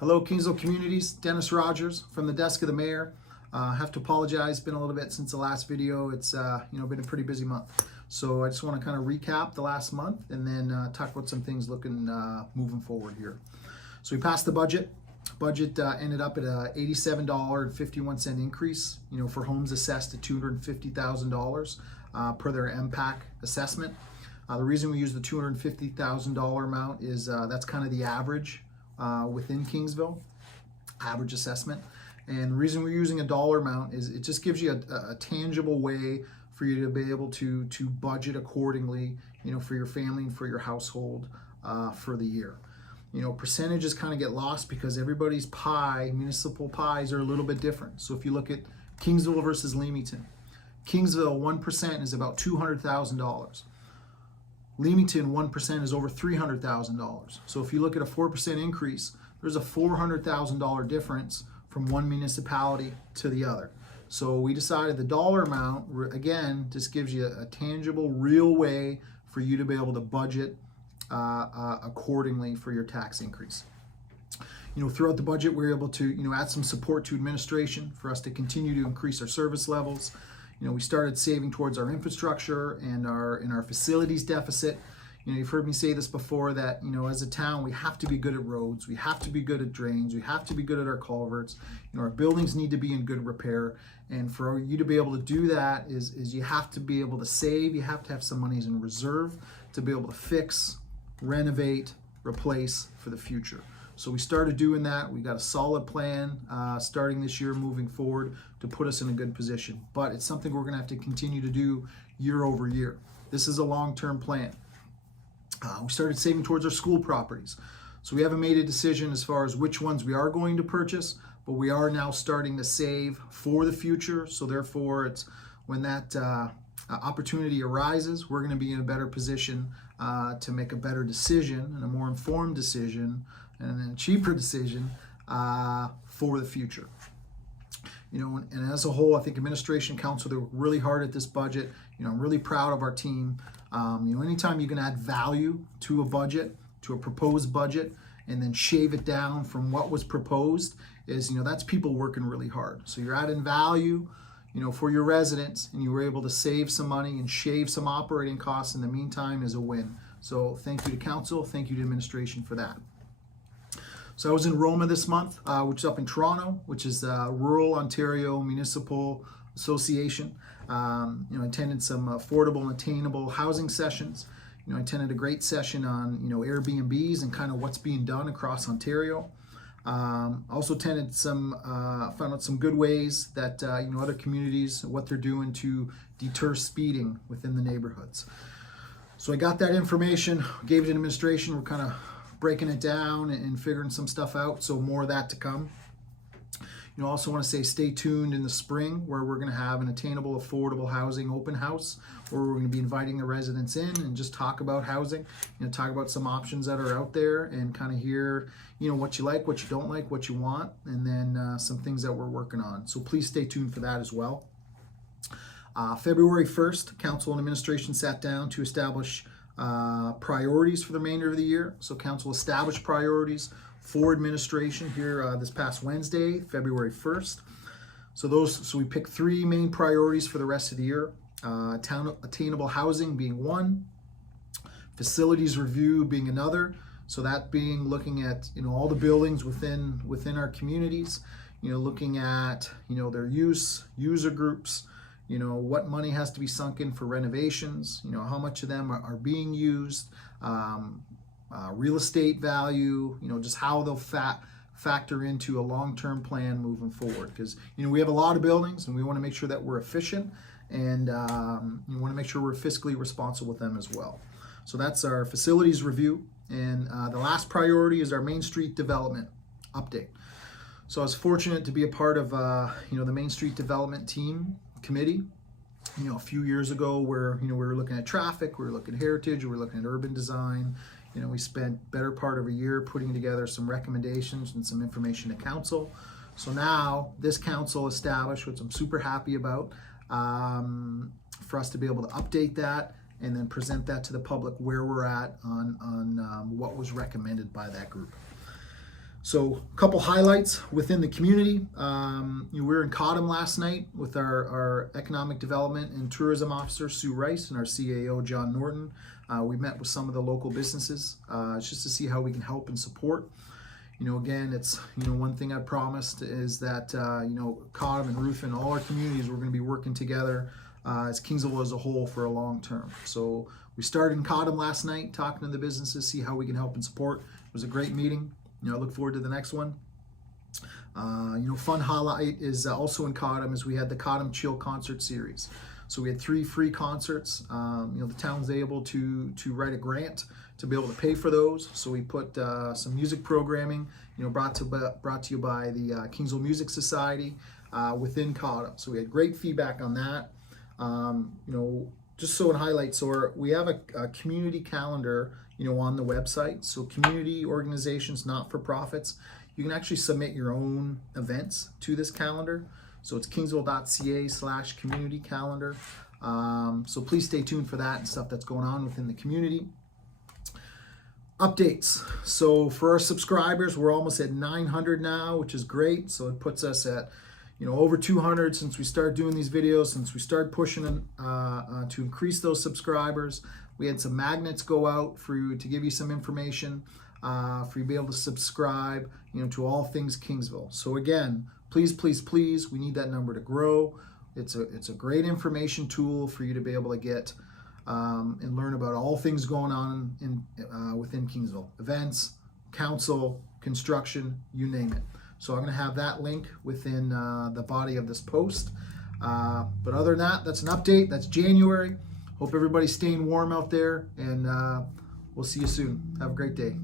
Hello, Kingsville Communities. Dennis Rogers from the desk of the mayor. Have to apologize. Been a little bit since the last video. It's been a pretty busy month, so I just want to kind of recap the last month and then talk about some things looking moving forward here. So we passed the budget. Budget ended up at a $87.51 increase. For homes assessed at $250,000 per their MPAC assessment. The reason we use the $250,000 amount is that's kind of the average within Kingsville, average assessment. And the reason we're using a dollar amount is it just gives you a tangible way for you to be able to budget accordingly, for your family and for your household for the year. Percentages kind of get lost because everybody's municipal pies are a little bit different. So if you look at Kingsville versus Leamington, Kingsville 1% is about $200,000. Leamington 1% is over $300,000. So if you look at a 4% increase, there's a $400,000 difference from one municipality to the other. So we decided the dollar amount, again, just gives you a tangible, real way for you to be able to budget accordingly for your tax increase. Throughout the budget, we're able to add some support to administration for us to continue to increase our service levels. We started saving towards our infrastructure and our facilities deficit. You've heard me say this before that, as a town, we have to be good at roads, we have to be good at drains, we have to be good at our culverts. Our buildings need to be in good repair. And for you to be able to do that is you have to be able to save, you have to have some monies in reserve to be able to fix, renovate, replace for the future. So we started doing that. We got a solid plan starting this year moving forward to put us in a good position. But it's something we're gonna have to continue to do year over year. This is a long-term plan. We started saving towards our school properties. So we haven't made a decision as far as which ones we are going to purchase, but we are now starting to save for the future. So therefore, it's when that opportunity arises, we're gonna be in a better position to make a better decision and a more informed decision and a cheaper decision for the future. And as a whole, I think administration, council, they work really hard at this budget. I'm really proud of our team. Anytime you can add value to a budget, to a proposed budget, and then shave it down from what was proposed, is that's people working really hard. So you're adding value, for your residents, and you were able to save some money and shave some operating costs in the meantime is a win. So thank you to council, thank you to administration for that. So I was in ROMA this month, which is up in Toronto, which is the Rural Ontario Municipal Association. Attended some affordable and attainable housing sessions. I attended a great session on Airbnbs and kind of what's being done across Ontario. Also attended found out some good ways that other communities, what they're doing to deter speeding within the neighborhoods. So I got that information, gave it to administration. We're kind of breaking it down and figuring some stuff out, so more of that to come. Also want to say stay tuned in the spring where we're going to have an attainable, affordable housing open house where we're going to be inviting the residents in and just talk about housing, talk about some options that are out there and kind of hear, what you like, what you don't like, what you want, and then some things that we're working on. So please stay tuned for that as well. February 1st, council and administration sat down to establish priorities for the remainder of the year. So council established priorities for administration here this past Wednesday, February 1st. So we picked three main priorities for the rest of the year. Attainable housing being one, facilities review being another. So that being looking at all the buildings within our communities, looking at their user groups, what money has to be sunk in for renovations, how much of them are being used, real estate value, just how they'll factor into a long-term plan moving forward. Because we have a lot of buildings and we want to make sure that we're efficient and we want to make sure we're fiscally responsible with them as well. So that's our facilities review. And the last priority is our Main Street development update. So I was fortunate to be a part of the Main Street development committee, a few years ago where, we were looking at traffic, we were looking at heritage, we were looking at urban design. We spent better part of a year putting together some recommendations and some information to council. So now this council established, which I'm super happy about, for us to be able to update that and then present that to the public where we're at on what was recommended by that group. So a couple highlights within the community. We were in Cottam last night with our Economic Development and Tourism Officer, Sue Rice, and our CAO, John Norton. We met with some of the local businesses just to see how we can help and support. Again, it's, one thing I promised is that, Cottam and Ruthven, all our communities, we're going to be working together as Kingsville as a whole for a long term. So we started in Cottam last night, talking to the businesses, see how we can help and support. It was a great meeting. I look forward to the next one. Fun highlight is also in Cottam is we had the Cottam Chill concert series. So we had 3 free concerts. The town's able to write a grant to be able to pay for those. So we put some music programming, brought to you by the Kingsville Music Society within Cottam. So we had great feedback on that. Just so in highlights, so we have a community calendar, on the website. So community organizations, not-for-profits, you can actually submit your own events to this calendar. So it's kingsville.ca/community calendar. So please stay tuned for that and stuff that's going on within the community. Updates. So for our subscribers, we're almost at 900 now, which is great. So it puts us at over 200 since we started doing these videos, since we started pushing to increase those subscribers. We had some magnets go out for you to give you some information for you to be able to subscribe, to all things Kingsville. So again, please, we need that number to grow. It's a great information tool for you to be able to get and learn about all things going on within Kingsville. Events, council, construction, you name it. So I'm going to have that link within the body of this post. But other than that, that's an update. That's January. Hope everybody's staying warm out there, and we'll see you soon. Have a great day.